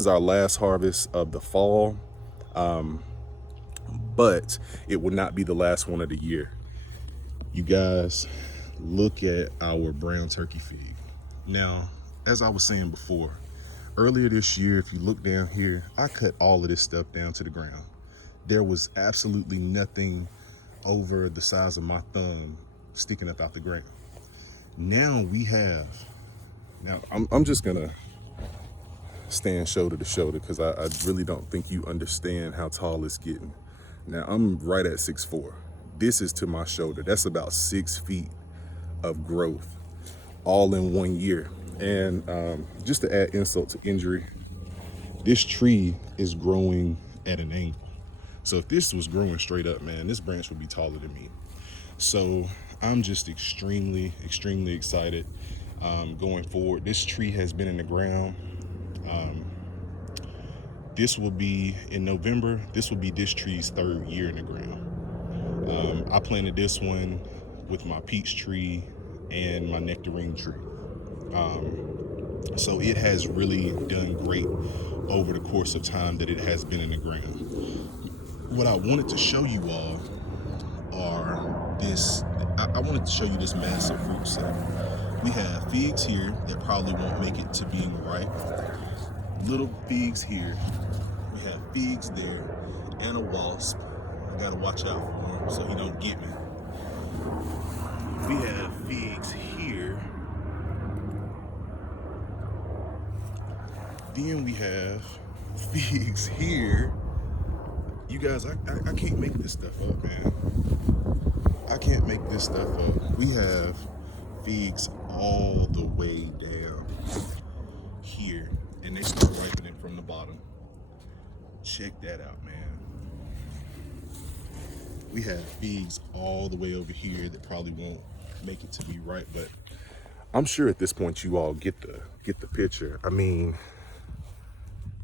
is our last harvest of the fall, but it will not be the last one of the year. You guys, look at our brown turkey fig. Now, as I was saying before, earlier this year, if you look down here, I cut all of this stuff down to the ground. There was absolutely nothing over the size of my thumb sticking up out the ground. Now I'm just gonna stand shoulder to shoulder because I really don't think you understand how tall it's getting. Now I'm right at 6'4". This is to my shoulder. That's about 6 feet of growth all in 1 year. And just to add insult to injury, this tree is growing at an angle. So if this was growing straight up, man, this branch would be taller than me. So I'm just extremely excited going forward. This tree has been in the ground. This will be in November. This will be this tree's 3rd year in the ground. I planted this one with my peach tree and my nectarine tree. So it has really done great over the course of time that it has been in the ground. What I wanted to show you all are I wanted to show you this massive fruit set. We have figs here that probably won't make it to being ripe. Little figs here. We have figs there and a wasp. I gotta watch out for him so he don't get me. We have figs here. Then we have figs here. You guys, I can't make this stuff up, man. I can't make this stuff up. We have figs all the way down here, and they start ripening from the bottom. Check that out, man. We have figs all the way over here that probably won't make it to be ripe, but I'm sure at this point you all get the picture. I mean,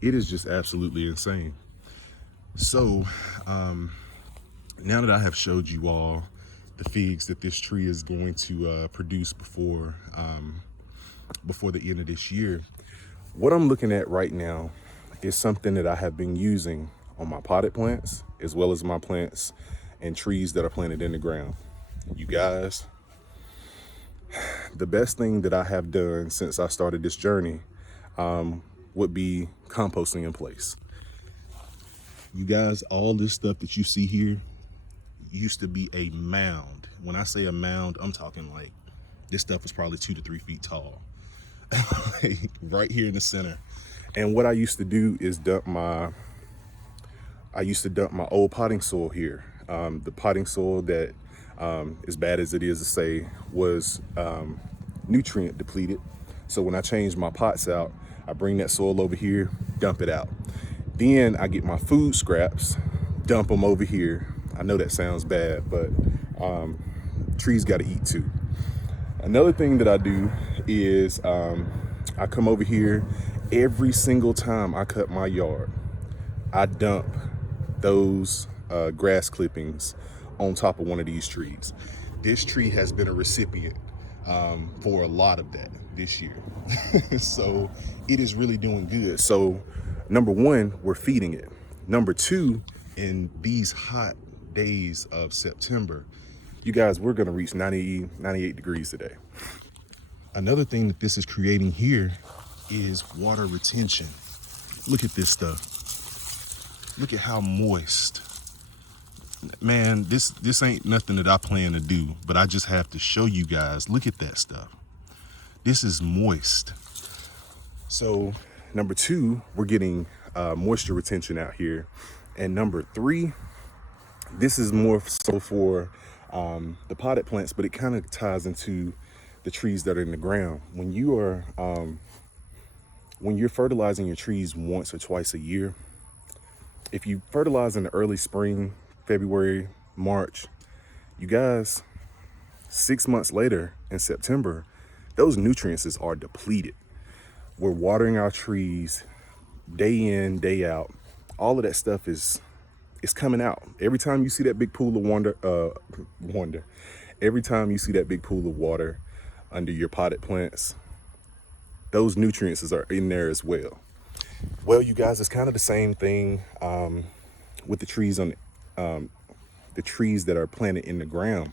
it is just absolutely insane. So now that I have showed you all the figs that this tree is going to produce before the end of this year, what I'm looking at right now is something that I have been using on my potted plants as well as my plants and trees that are planted in the ground. You guys, the best thing that I have done since I started this journey would be composting in place. You guys, all this stuff that you see here used to be a mound. When I say a mound, I'm talking like this stuff is probably 2 to 3 feet tall. Right here in the center. And what I used to do is dump my old potting soil here. The potting soil that, as bad as it is to say, was nutrient depleted. So when I change my pots out, I bring that soil over here, dump it out. Then I get my food scraps, dump them over here. I know that sounds bad, but trees got to eat too. Another thing that I do is I come over here every single time I cut my yard. I dump those grass clippings on top of one of these trees. This tree has been a recipient for a lot of that this year. So it is really doing good. So number one, we're feeding it. Number two, in these hot days of September, you guys, we're gonna reach 98 degrees today. Another thing that this is creating here is water retention. Look at this stuff. Look at how moist. Man, this ain't nothing that I plan to do, but I just have to show you guys. Look at that stuff. This is moist. So number two, we're getting moisture retention out here. And number three, this is more so for the potted plants, but it kind of ties into the trees that are in the ground. When you're fertilizing your trees once or twice a year, if you fertilize in the early spring, February, March, you guys, 6 months later in September, those nutrients are depleted. We're watering our trees day in, day out. All of that stuff is coming out. Every time you see that big pool of every time you see that big pool of water under your potted plants, those nutrients are in there as well. Well, you guys, it's kind of the same thing with the trees on the trees that are planted in the ground,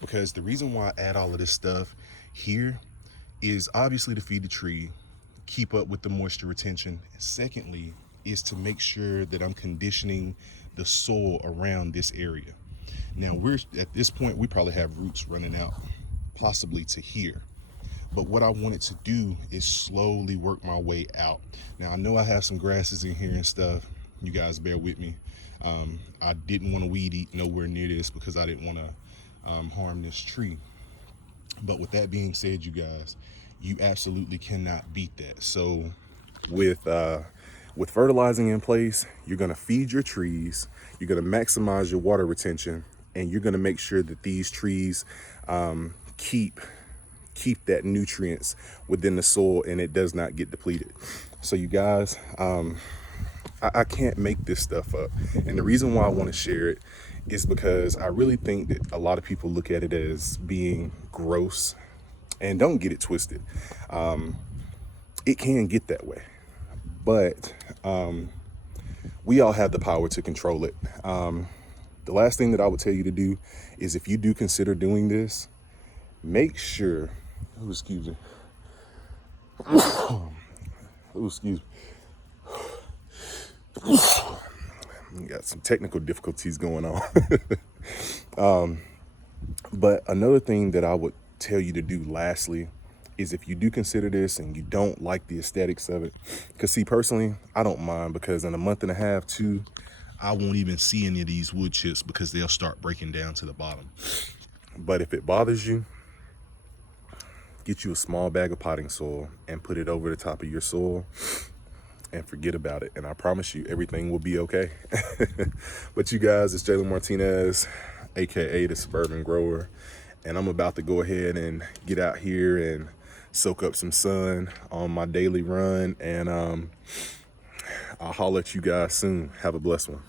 because the reason why I add all of this stuff here is obviously to feed the tree, keep up with the moisture retention. Secondly, is to make sure that I'm conditioning the soil around this area. Now we're at this point, we probably have roots running out possibly to here. But what I wanted to do is slowly work my way out. Now I know I have some grasses in here and stuff. You guys bear with me. I didn't want to weed eat nowhere near this because I didn't want to harm this tree. But with that being said, you guys, you absolutely cannot beat that. So with fertilizing in place, you're gonna feed your trees, you're gonna maximize your water retention, and you're gonna make sure that these trees keep that nutrients within the soil and it does not get depleted. So you guys, I can't make this stuff up. And the reason why I want to share it is because I really think that a lot of people look at it as being gross. And don't get it twisted. It can get that way. But we all have the power to control it. The last thing that I would tell you to do is, if you do consider doing this, make sure, oh, excuse me. Oh, excuse me. Got some technical difficulties going on. But another thing that I would tell you to do lastly is, if you do consider this and you don't like the aesthetics of it, because see, personally, I don't mind, because in a month and a half, 2, I won't even see any of these wood chips because they'll start breaking down to the bottom. But if it bothers you, get you a small bag of potting soil and put it over the top of your soil and forget about it. And I promise you, everything will be okay. But you guys, it's Jalen Martinez, AKA the Suburban Grower. And I'm about to go ahead and get out here and soak up some sun on my daily run. And I'll holler at you guys soon. Have a blessed one.